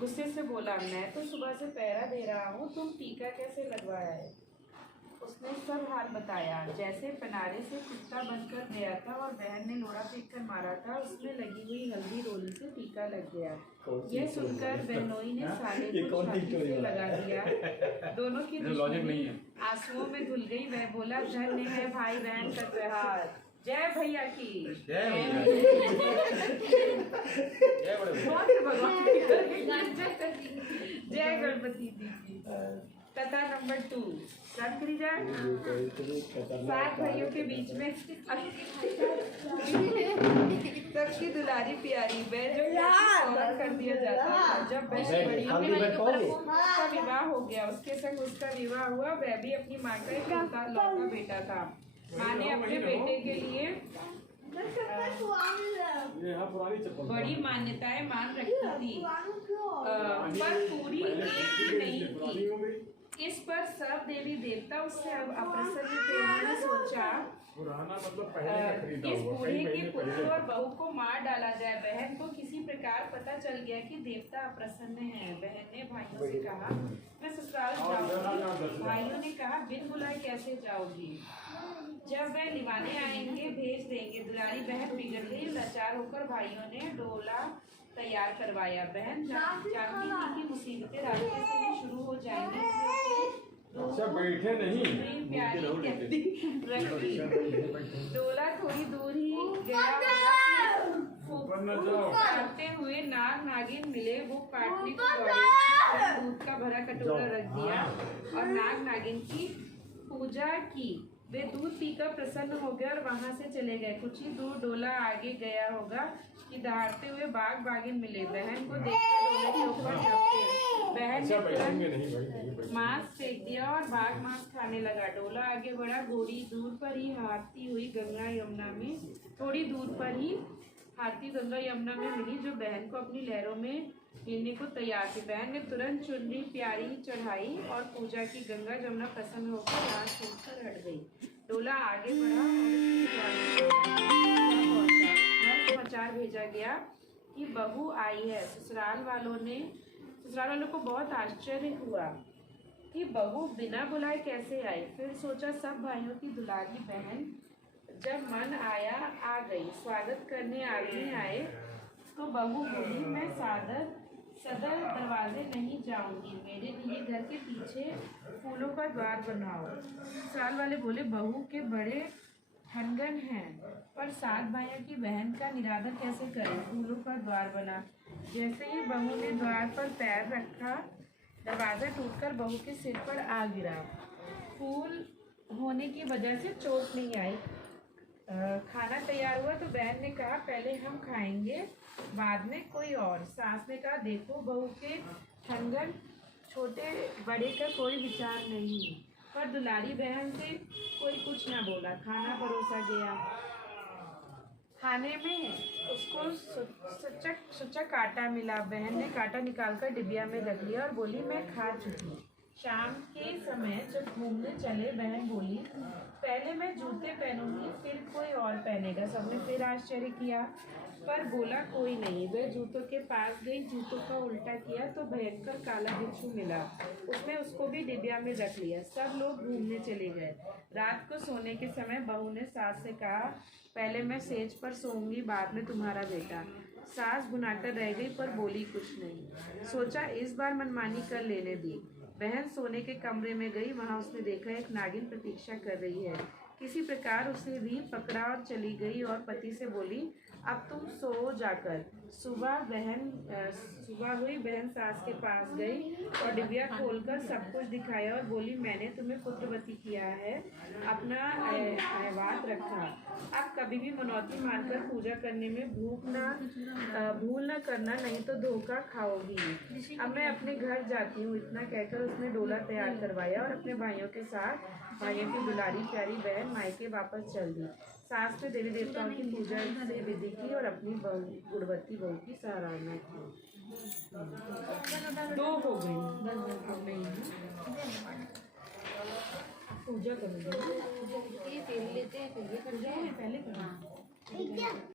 गुस्से से बोला, मैं तो सुबह से पहरा दे रहा हूँ, तुम टीका कैसे लगवाया है? उसने सब हाल बताया, जैसे पनारे से कुत्ता बनकर गया था और बहन ने लोड़ा फेंक कर मारा था, उसमें लगी हुई हल्दी रोली से टीका लग गया। यह सुनकर बहनोई ने साले को छाती से लगा दिया। दोनों की दुश्मनी आंसुओं में धुल गई। वह बोला, धन्य है भाई बहन का त्योहार, जय भैया की जय जय गणपति जी की। कथा नंबर 2। सात भाइयों के बीच में सबकी दुलारी प्यारी बहन कर दिया जाता था। जब बहन बड़ी उसका विवाह हो गया, उसके संग उसका विवाह हुआ। वह भी अपनी माँ का एक लौता बेटा था। माँ ने अपने बेटे के लिए बड़ी मान्यताएं मान रखी थी, पर पूरी एक भी नहीं थी। इस पर सब देवी देवता उससे अब अप्रसन्न थे। उन्होंने सोचा इस बूढ़े के पुत्र और बहू को मार डाला जाए। बहन को किसी प्रकार पता चल गया कि देवता अप्रसन्न हैं। बहन ने भाइयों से कहा, मैं ससुराल जाऊंगी। भाइयों ने कहा, बिन बुलाए कैसे जाओगी? जब वह निभाने आएंगे भेज देंगे। दुलारी बहन बिगड़ गई। लाचार होकर भाइयों ने डोला तैयार करवाया। बहन जानती थी कि मुसीबतें रास्ते से ही शुरू हो जाएंगी। अच्छा बैठे नहीं प्यारी डोला थोड़ी दूर ही गया काटते हुए नाग नागिन मिले। वो काटने को दौड़े। दूध का भरा कटोरा रख दिया और नाग नागिन की पूजा की। वे दूध पीकर प्रसन्न हो गए और वहां से चले गए। कुछ ही दूर डोला आगे गया होगा कि दहाड़ते हुए बाघ बाघिन मिले। बहन को देखकर डोले के ऊपर झपटे। बहन ने तुरंत मांस फेंक दिया और बाघ मांस खाने लगा। डोला आगे बढ़ा। थोड़ी दूर पर ही हाथती हुई गंगा यमुना में मिली, जो बहन को अपनी लहरों में लेने को तैयार थी। बहन ने तुरंत चुनरी प्यारी चढ़ाई और पूजा की। गंगा जमुना प्रसन्न होकर रात छोड़कर हट गई। डोला आगे बढ़ा और समाचार भेजा गया कि बहू आई है। ससुराल वालों को बहुत आश्चर्य हुआ कि बहू बिना बुलाए कैसे आई। फिर सोचा, सब भाइयों की दुलारी बहन जब मन आया आ गई। स्वागत करने आदमी आए तो बहू बोली, मैं सदर दरवाजे नहीं जाऊंगी, मेरे लिए घर के पीछे फूलों का द्वार बनाओ। ससुराल वाले बोले, बहू के बड़े ठनगन हैं, पर सात भाइयों की बहन का निरादर कैसे करें? फूलों का द्वार बना। जैसे ही बहू ने द्वार पर पैर रखा, दरवाजा टूटकर बहू के सिर पर आ गिरा। फूल होने की वजह से चोट नहीं आई। खाना तैयार हुआ तो बहन ने कहा, पहले हम खाएंगे, बाद में कोई और। सास ने कहा, देखो बहू के ठनगन, छोटे बड़े का कोई विचार नहीं। पर दुलारी बहन से कोई कुछ ना बोला। खाना परोसा गया। खाने में उसको सुचक कांटा मिला। बहन ने कांटा निकालकर डिबिया में रख लिया और बोली, मैं खा चुकी। शाम के समय जब घूमने चले, बहन बोली, पहले मैं जूते पहनूंगी, फिर कोई और पहनेगा। सबने फिर आश्चर्य किया, पर बोला कोई नहीं। वह जूतों के पास गई, जूतों का उल्टा किया तो भयंकर काला बिच्छू मिला। उसने उसको भी डिबिया में रख लिया। सब लोग घूमने चले गए। रात को सोने के समय बहू ने सास से कहा, पहले मैं सेज पर सोऊंगी, बाद में तुम्हारा बेटा। सास भुनाकर रह गई, पर बोली कुछ नहीं। सोचा, इस बार मनमानी कर लेने दी। बहन सोने के कमरे में गई। वहां उसने देखा एक नागिन प्रतीक्षा कर रही है। किसी प्रकार उसे भी पकड़ा और चली गई और पति से बोली, अब तुम सो जाकर। सुबह हुई। बहन सास के पास गई और डिबिया खोलकर सब कुछ दिखाया और बोली, मैंने तुम्हें पुत्रवती किया है, अपना अहवात रखा। अब कभी भी मनौती मानकर पूजा करने में भूल न करना, नहीं तो धोखा खाओगी। अब मैं अपने घर जाती हूँ। इतना कहकर उसने डोला तैयार करवाया और अपने भाइयों के साथ भाइयों की दुलारी प्यारी बहन मायके वापस चल दी। सास ने देवी देवताओं की पूजा से विधि की और अपनी गुणवती बहू की सराहना की। 2 हो गई। पूजा करूँगी, पहले